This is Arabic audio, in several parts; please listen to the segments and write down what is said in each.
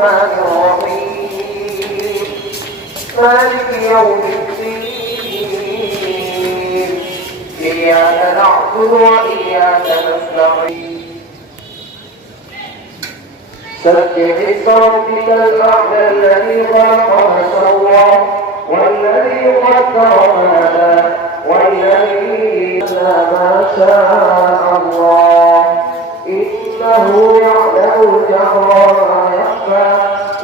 الرحمن الرحيم. مالك يوم الدين. إياك نعبد وإياك نستعين. سبح ربك الأعلى الذي خلق فسوى والذي قدر فهدى والذي ما شاء الله.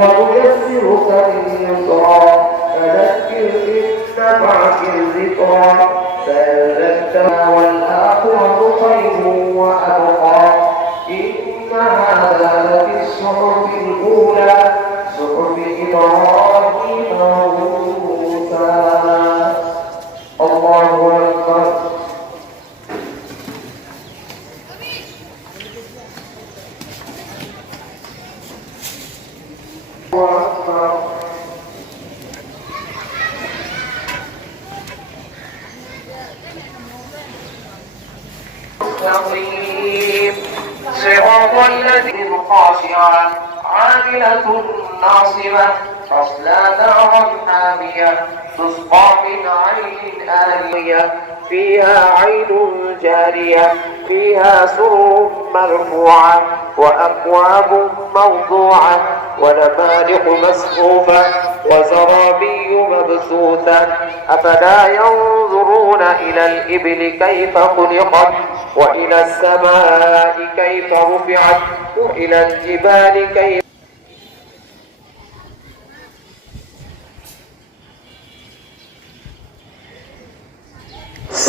وييسرك لليسرى فذكر إن نفعت الذكرى فذكر والآخرة خير وأبقى. إن هذا لفي الصحف الأولى. عاملة ناصبة تصلى نارا حامية تسقى من عين آنية فيها عين جارية فيها سرر مرفوعة وأكواب موضوعة ونمارق مصفوفة وزرابي مبثوثة. أفلا ينظرون إلى الإبل كيف خلقت وإلى السماء كيف رفعت وإلى الجبال كيف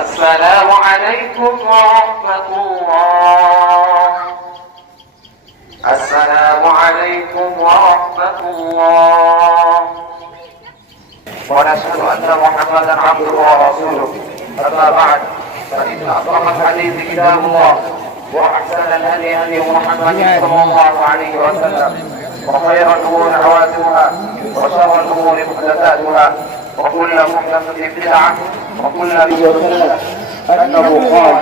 السلام عليكم ورحمة الله. السلام عليكم ورحمة الله. ونشهد أن محمدا عبده ورسوله. أما بعد فإن أصدق الحديث كتاب الله وأحسن الهدي هدي محمد صلى الله عليه وسلم. وخير الأمور حوادثها وشر الأمور محدثاتها وكل محدثة بدعة وكل بدعة. أنه قال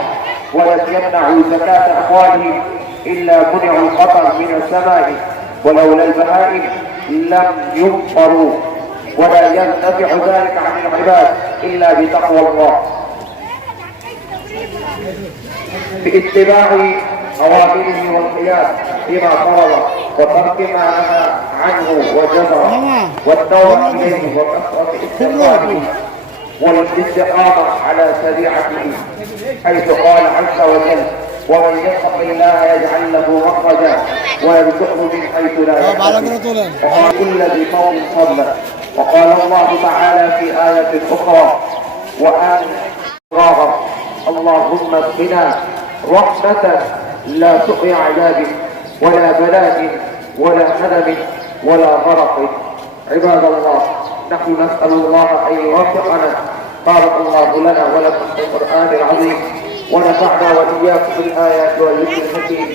ولن يمنعوا زكاة أموالهم إلا منعوا القطر من السماء ولولا البهائم لم يمطروا ولا ينتفع ذلك عن العباد إلا بتقوى الله. باتباع أوامره والقيام بما فرض. وترك ما عنه وجزر والدور إليه وكثرة استغفاره والاستقامة على شريعته حيث قال عز وجل ومن يتق الله يجعل له مخرجا ويرزقه من حيث لا يحتسب. وقال كل ذي قوم فضلا وقال الله تعالى في آية أخرى وآن راغب اللهم اسقنا رحمة لا سقي عذاب ولا بلاء ولا هدم ولا غرق. عباد الله نحن نسأل الله أن يوفقنا. بارك الله لنا ولكم في القرآن العظيم ونفعنا وإياكم بالآيات والذكر الحكيم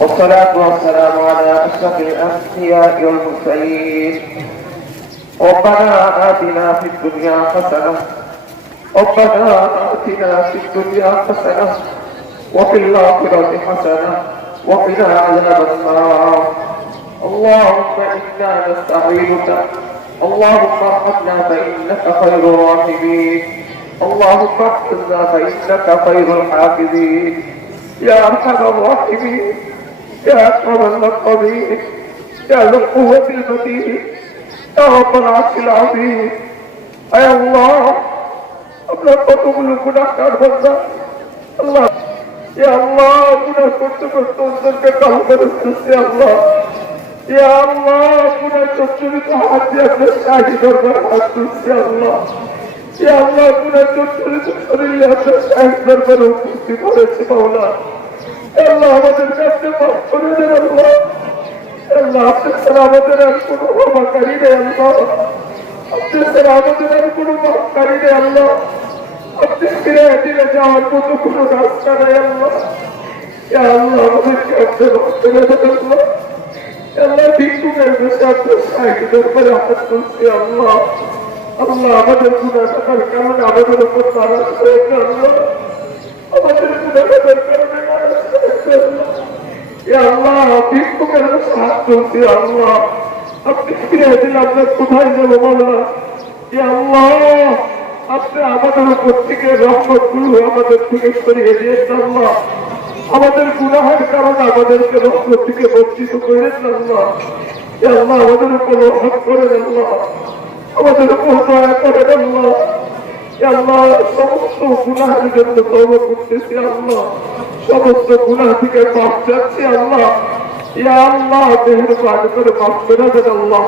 والصلاة والسلام على أشرف الأنبياء والمرسلين. ربنا آتنا في الدنيا حسنة ربنا آتنا في الدنيا حسنة وفي الآخرة حسنة. وقنا عذاب النار اللهم إنا نستعينك. اللهم ارحمنا فإنك خير الراحمين. اللهم احفظنا فإنك خير الحافظين. يا أرحم الراحمين. يا أكرم المكرمين. يا ذا القوة المتين. يا رب العرش العظيم. يا الله قبل قلوب الجناح البصر الله. আল্লাহ গুণা করতে করতে ওদেরকে কাল করে ফেলছে আল্লাহ। এ আল্লাহ গুণা চচ্চরিত হাত দিয়ে আপনার শাহী দরবার হাত তুলছে আল্লাহ। এ আল্লাহ গুণা চচ্চরিত শরীরে আপনার শাহী দরবার উপস্থিত হয়েছে মাওলা। আল্লাহ, আমাদের কাছে মাফ করে দেন কোনো ক্ষমাকারী নেই আল্লাহ। আপনি ফিরে দিলে যাওয়ার মতো কোনো রাস্তা নেই আল্লাহ। আল্লাহ আমাদেরকে আপনি মাফ করে দেন আল্লাহ ভিক্ষুকের বসে আপনার সাহিত্যের পরে হাত করছি আল্লাহ। আল্লাহ আমাদের গুণা থাকার কারণে আমাদের উপর নারাজ হয়েছে আল্লাহ। আমাদের গুণা থাকার কারণে নারাজ হয়েছে আল্লাহ, ভিক্ষুকের বসে হাত ফিরে কোথায় যাব বলা আল্লাহ আপনি আমাদের রহমতগুলো আমাদের থেকে সরিয়ে দিয়েছেন আল্লাহ আমাদের গুনাহের কারণে আমাদেরকে রহমত থেকে বঞ্চিত করে আল্লাহ। আল্লাহ আমাদের উপর রহমত করে আল্লাহ। আমাদের উপর দয়া করে আল্লাহ। আল্লাহ সমস্ত গুনাহের জন্য তওবা করতেছি আল্লাহ। সমস্ত গুনাহ থেকে মাফ চাচ্ছি আল্লাহ। ইয়া আল্লাহ, মেহরবানি করে মাফ করে দেন আল্লাহ।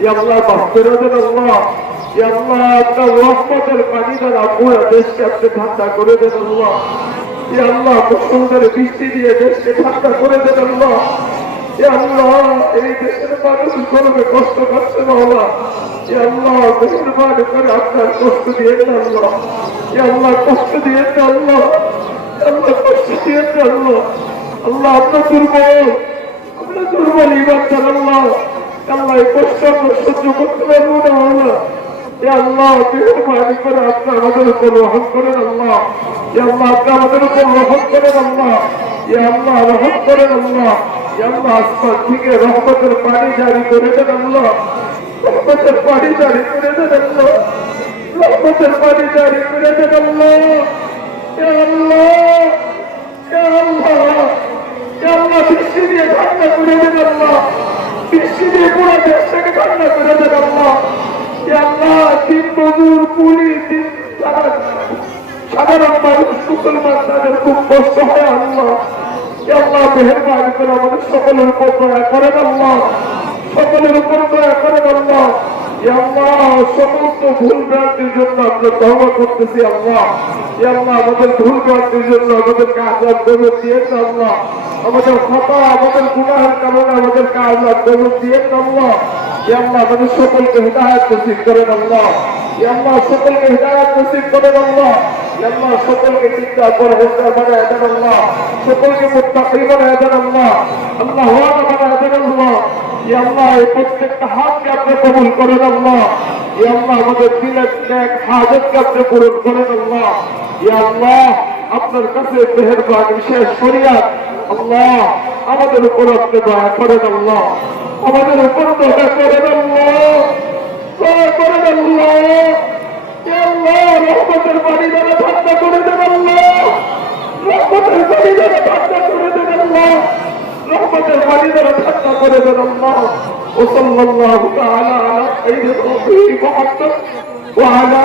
ইয়া আল্লাহ, মাফ করে দেন আল্লাহ। ইয়া আল্লাহ আপনার রহমতের পানি দ্বারা পুরো দেশকে আপনি ঠান্ডা করে দেন আল্লাহ। ইয়া আল্লাহ মুসলমানের বৃষ্টি দিয়ে দেশকে ঠান্ডা করে দেন আল্লাহ। ইয়া আল্লাহ, এই দেশের মানুষ গরমে কষ্ট পাচ্ছে না আল্লাহ। ইয়া আল্লাহ মেহরবানি করে আপনার কষ্ট দিয়ে দেন আল্লাহ। ইয়া আল্লাহ, কষ্ট দিয়ে দেন আল্লাহ। আল্লাহ, কষ্ট দিয়ে আপনার দুর্বল। সহ্য করতে পারব না আল্লাহ মেহরবানি করে আপনি আমাদের উপর রহম করেন আল্লাহ। আল্লাহ, আপনি আমাদের উপর রহম করেন আল্লাহ। আল্লাহ, রহম করেন আল্লাহ। আল্লাহ আসমান থেকে রহমতের পানি জারি করে দেন আল্লাহ। রহমতের পানি জারি করে দেন আল্লাহ। রহমতের পানি জারি করে দেন আল্লাহ। বৃষ্টি দিয়ে ঠান্ডা করে দেন আল্লাহ। বৃষ্টি দিয়ে পুরো দেশটাকে ঠান্ডা করে দেন আল্লাহ ইয়া আল্লাহ মজুর কুলি সাধারণ মানুষ তাদের খুব কষ্ট হয় আল্লাহ। আল্লাহ, মেহরবানি করে আমাদের সকলের উপর দয়া করেন আল্লাহ। সকলের উপর দয়া করেন আল্লাহ। সমস্ত ভুল ভ্রান্তির জন্য আমরা তহবা করতেছি আল্লাহ। আল্লাহ, আমাদের ভুল ভ্রান্তির জন্য আমাদের কাজ করে দিয়েছে আল্লাহ। আমাদের খতা, আমাদের গুনাহের কারণে আমাদের কাজ করে দিয়েছে আল্লাহ। আমাদের সকলকে হিদায়াত করেন আল্লাহ। আল্লাহ সকলকে হিদায়াত নসিব করেন আল্লাহ আল্লাহ সকলকে চিন্তা করে হোসা বানায় দেন আল্লাহ সকলকে মুত্তাকি বানায় দেন আল্লাহ আল্লাহ ওয়াদা বানায় দেন আল্লাহ ইয়া আল্লাহ এই প্রত্যেকটা হাতকে আপনি কবুল করেন আল্লাহ ইয়া আল্লাহ আমাদের দিলের ন্যাক হাজতকে আপনি পূরণ করেন আল্লাহ ইয়া আল্লাহ আপনার কাছে মেহেরবান, বিশেষ শরিয়াত। আল্লাহ আমাদের উপর আপনি দয়া করেন আল্লাহ আমাদের উপর দয়া করেন আল্লাহ দয়া করেন আল্লাহ ইয়া আল্লাহ রহমতের বাড়ি দ্বারা ঠান্ডা করে দেন আল্লাহ রহমতের বাড়ি দ্বারা ঠান্ডা করে দেন আল্লাহ রহমতের বাড়ি দ্বারা ঠান্ডা করে দেন আল্লাহ وصلى الله تعالى على خير خلقه محمد وعلى